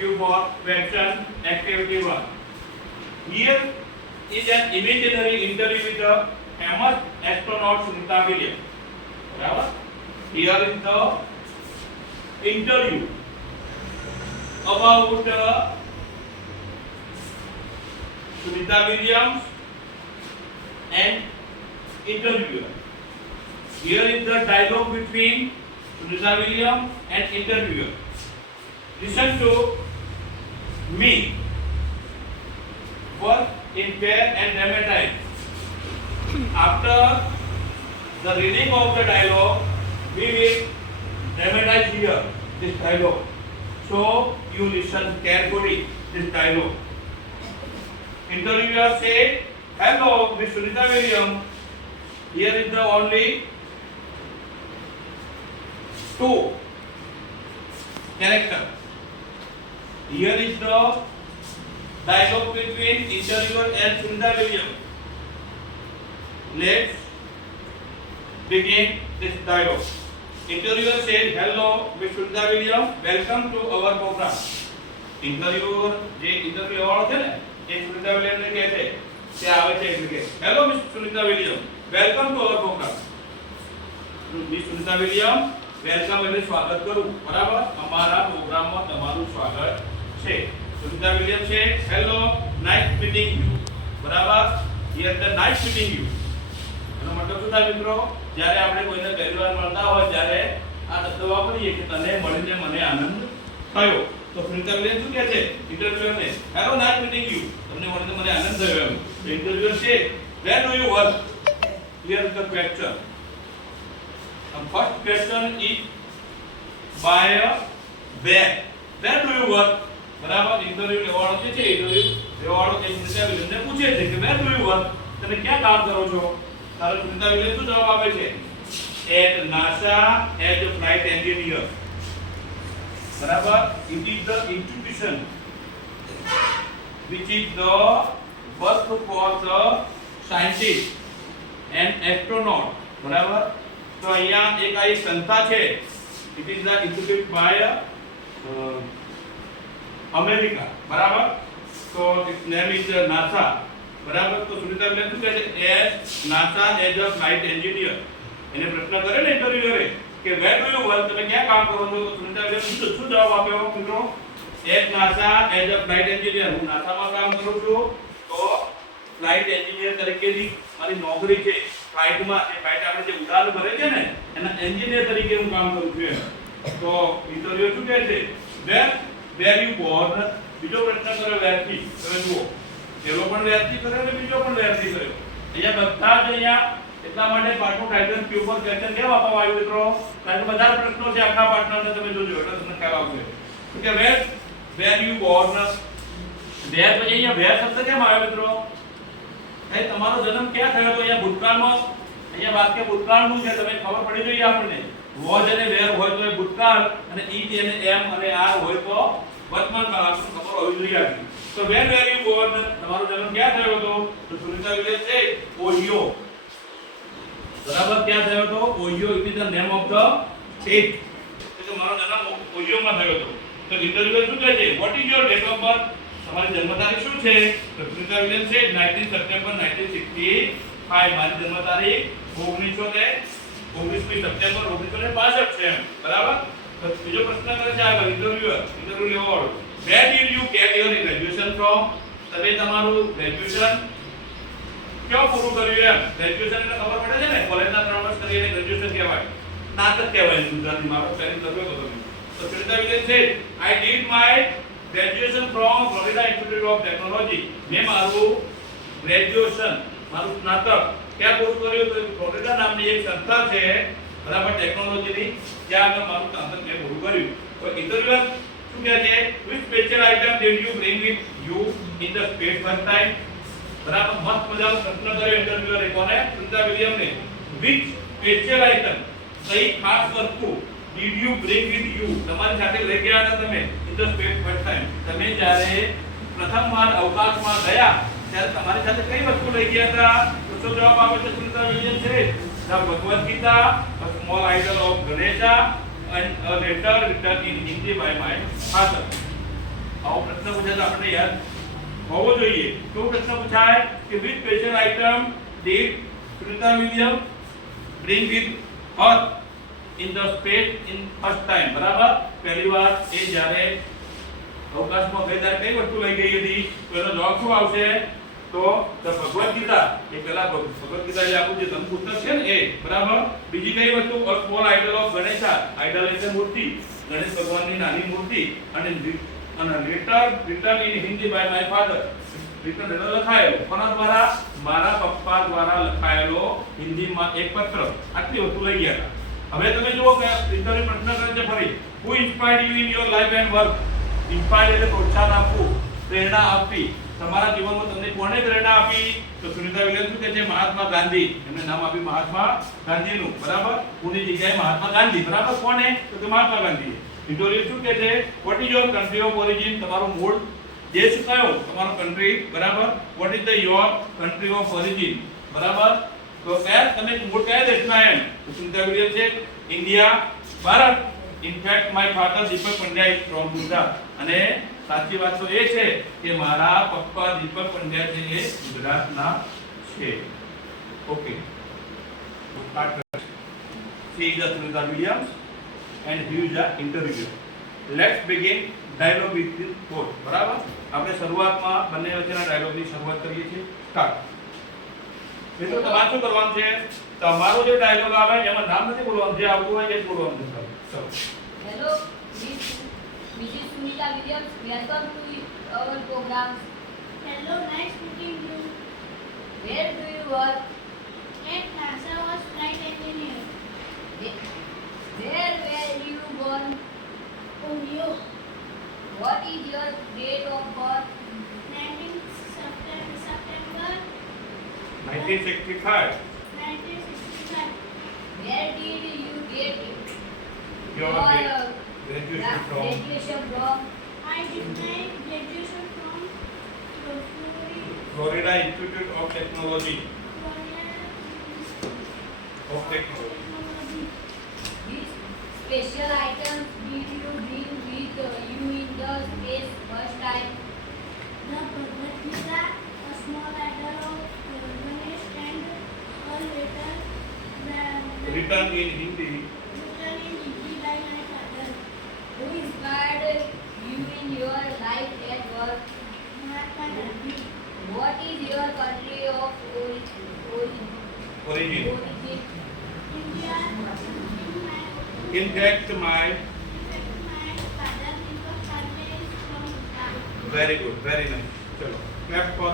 Q for question activity 1. Here is an imaginary interview with the famous astronaut Sunita Williams. Barabar? Here is the interview about Sunita Williams and interviewer. Here is the dialogue between Sunita Williams and interviewer. Listen to me. Work in pair and dramatize. After the reading of the dialogue, we will dramatize here this dialogue. So you listen carefully this dialogue. Interviewer say, "Hello, Miss Sunita Williams. Here is the only two character. Here is the dialogue between interviewer and Sunita Williams. Let's begin this dialogue." Interviewer says, "Hello, Miss Sunita Williams. Welcome to our program." Interviewer જે interview લેવાનો છે ને એ Sunita Williams ને કહે છે તે આવે છે એટલે કે, "hello miss Sunita Williams, welcome to our programme." Miss Sunita Williams welcome એટલે સ્વાગત કરું, બરાબર? અમારા પ્રોગ્રામમાં તમારું સ્વાગત છે. સુનિતા વિલિયમ્સ છે, "હેલો, નાઇસ મીટિંગ યુ." બરાબર? Hear the nice meeting you. એનો મતલબ શું થાય મિત્રો? જ્યારે આપણે કોઈને પહેલી વાર મળતા હોય ત્યારે આ શબ્દ વાપરીએ કે તને મળીને મને આનંદ થયો. તો સુનિતા વિલિયમ્સ શું કહે છે ઇન્ટરવ્યુઅરને? "Hello, nice meeting you." તમને મળીને મને આનંદ થયો એમ. તો ઇન્ટરવ્યુઅર છે, "where do you work?" Here is the question. The first question is by where. Where do you work? બરાબર? ઇન્ટરવ્યુ લેવાનો છે ઇન્ટરવ્યુ લેવાનો એ સુનિતા વિલિયમ્સને પૂછે છે કે where do you work? તમે ક્યાં કામ કરો છો? ત્યારે સુનિતા વિલિયમ્સ શું જવાબ આપે છે? At NASA as a flight engineer. બરાબર? It is the institution which is the birth for the scientist and astronaut. બરાબર? તો અહીંયા એક આ સંસ્થા છે. It is the institute by America. બરાબર? તો its name is NASA. બરાબર? તો સુનિતા વિલિયમ્સ શું કહે છે? As NASA as a flight engineer. એને પ્રશ્ન કરે ને ઇન્ટરવ્યુઅરે કે where do you work? તમે ક્યાં કામ કરો છો? તો સુનિતા વિલિયમ્સ શું જવાબ આપ્યો મિત્રો? At NASA as a flight engineer. હું નાસામાં કામ કરું છું. તો ફ્લાઇટ એન્જિનિયર તરીકેની મારી નોકરી છે. ફ્લાઇટમાં જે ફ્લાઇટ આપણે જે ઉડાન ભરે છે ને એના એન્જિનિયર તરીકે હું કામ કરું છું. તો ઇન્ટરવ્યુ શું કહે છે? where you born? બીજો પ્રશ્ન કર્યો where થી. તમે જુઓ, પેલો પણ where થી કર્યો અને બીજો પણ where થી કર્યો. અહીંયા બધા જ અહીંયા એટલા માટે પાઠનું ટાઇટલ Q પર ક્વેશ્ચન કેમ આપવામાં આવ્યું મિત્રો? કારણ કે બધા જ પ્રશ્નો છે આખા પાઠના અંદર, તમે જોજો એટલે તમને ખ્યાલ આવશે. કે where you born? where પછી અહીંયા where શબ્દ કેમ આવ્યો મિત્રો? એ તમારો જન્મ ક્યાં થયો? તો અહીંયા ભૂતકાળમાં, અહીંયા વાક્ય ભૂતકાળનું છે, તમે ખબર પડી જોઈએ આપણને. વોઝ અને વેર હોય તો એ ભૂતકાળ, અને ઈટ અને એમ અને આર હોય તો વર્તમાન કાળ. આપણને ખબર હોવી જોઈએ આટલી. તો વેર યુ બોર્ન? તમારો જન્મ ક્યાં થયો હતો? તો સુનિતા વિલિયમ્સ છે ઓહિયો. બરાબર? ક્યાં થયો હતો? Ohio. It is the name of the state. એટલે મારો જન્મ ઓહિયોમાં થયો હતો. તો ઇન્ટરવ્યુઅર શું કહે છે? What is your date of birth? તમારી જન્મ તારીખ શું છે? તો સુનિતા વિલિયમ્સ છે 19 સપ્ટેમ્બર 1965. મારી જન્મ તારીખ 19મી સપ્ટેમ્બર 1965 છે. બરાબર? તો બીજો પ્રશ્ન કરે છે આગળ ઇન્ટરવ્યુ લેવાનો. Where did you get your graduation from? તમે તમારું ગ્રેજ્યુએશન ક્યાં પૂરું કર્યું એમ? ગ્રેજ્યુએશન એટલે ખબર પડે છે ને, કોલેજના 3 વર્ષ કરીને ગ્રેજ્યુએશન કહેવાય. સ્નાતક કહેવાય ગુજરાતીમાં. આપણે પહેલી તરફ હતો. તો સુનિતા વિલિયમ્સ છે, I did my graduation from Florida Institute of Technology. મેં મારું ગ્રેજ્યુએશન, મારું સ્નાતક ક્યાં પૂરું કર્યું? તો ફ્લોરિડા નામની એક સંસ્થા છે, બરાબર, ટેકનોલોજીની, ત્યાં આગળ મારું સ્નાતક મેં પૂરું કર્યું. તો ઇન્ટરવ્યુઅર શું કહે છે? which special item did you bring with you in the space first time? બરાબર? મસ્ત મજાનો પ્રશ્ન કર્યો ઇન્ટરવ્યુઅરે. કોને? સુનિતા વિલિયમ્સને. which special item, કઈ ખાસ વસ્તુ did you bring with you, તમારી સાથે લઈ ગયા હતા તમે in the space first time? તમે જ્યારે પ્રથમ વાર અવકાશમાં ગયા ત્યારે તમારી સાથે કઈ વસ્તુ લઈ ગયા હતા? તો શું જવાબ આપે છે સુનિતા વિલિયમ્સ? છે the Bhagavad Gita, a small idol of Ganesha, and a letter written in Hindi by my father. આવો પ્રશ્ન પૂછે તો આપણે યાદ હોવો જોઈએ. તો પ્રશ્ન પૂછાય કે which special item did Sunita Williams bring with her in the space in first time? બરાબર, પહેલી વાર એ જ્યારે અવકાશમાં ગઈ ત્યારે કઈ વસ્તુ લઈ ગઈ હતી? તો એનો જવાબ શું આવશે? તો ભગવદ ગીતા. એ પહેલા ભગવદ ગીતા જે આપણું જે ધર્મ પુસ્તક છે ને એ, બરાબર. બીજી કઈ વસ્તુ? a small idol of Ganesha. Idol એટલે મૂર્તિ, ગણેશ ભગવાનની નાની મૂર્તિ. અને written in Hindi by my father. written એટલે લખાયેલો. કોના દ્વારા? મારા પપ્પા દ્વારા લખાયેલો હિન્દીમાં એક પત્ર. આટલી વસ્તુ લઈ ગયા હતા. હવે તમે જુઓ કે ઇન્ટરવ્યુ પ્રશ્ન કરે છે ફરી, who inspired you in your life and work? Inspire એટલે પ્રોત્સાહન આપવું, પ્રેરણા આપવી. તમારા જીવનમાં તમને કોણે પ્રેરણા આપી? તો સુનિતા વિલિયમ્સ શું કહે છે? મહાત્મા ગાંધી. એમને નામ આપ્યું મહાત્મા ગાંધીનું, બરાબર. ઉની જગ્યાએ મહાત્મા ગાંધી, બરાબર. કોણે? તો મહાત્મા ગાંધી. વિક્ટોરિયા શું કહે છે? What is your country of origin? તમારું મૂળ દેશ કયો? તમારો કન્ટ્રી, બરાબર. What is the your country of origin? બરાબર. તો તમે મૂળ કયા દેશના? એમ તો સુનિતા વિલિયમ્સ છે India, Bharat. In fact, my father Deepak Pandya is from Gujarat. અને સાચી વાત તો એ છે કે મારા પપ્પા દીપક પંડ્યા છે એ ગુજરાતના છે. Okay, she is Sunita Williams and he is the interviewer. Let's begin dialogue with this quote. બરાબર, આપણે શરૂઆતમાં બંને વચ્ચેના ડાયલોગની શરૂઆત કરીએ છીએ. સ્ટાર્ટ. મિત્રો તમારે શું કરવાનું છે? તમારો જે ડાયલોગ આવે એમાં નામ નથી બોલવાનું, જે આવતું હોય એ જ બોલવાનું છે. ચલો. Hello, Mrs. Sunita Williams. Welcome to our program. Hello, nice meeting you. Where do you work? At NASA was flight engineer. Where were you born? Ohio, What is your date of birth? 19 September 1965. 1965. Where did you get Your graduation from? graduation from? I did my graduation from Florida Institute of Technology. Florida Of Technology. Technology. Which special items did you bring with you in the space first time? The Bhagavad Gita, a small idol of Ganesh, and a letter Written in Hindi written in Hindi by my father. Who inspired you in your life and work? Mahatma Gandhi. What is your country of origin? origin. India. In fact, my My father Deepak Pandya is from Gujarat. very good, very nice. चलो, clap for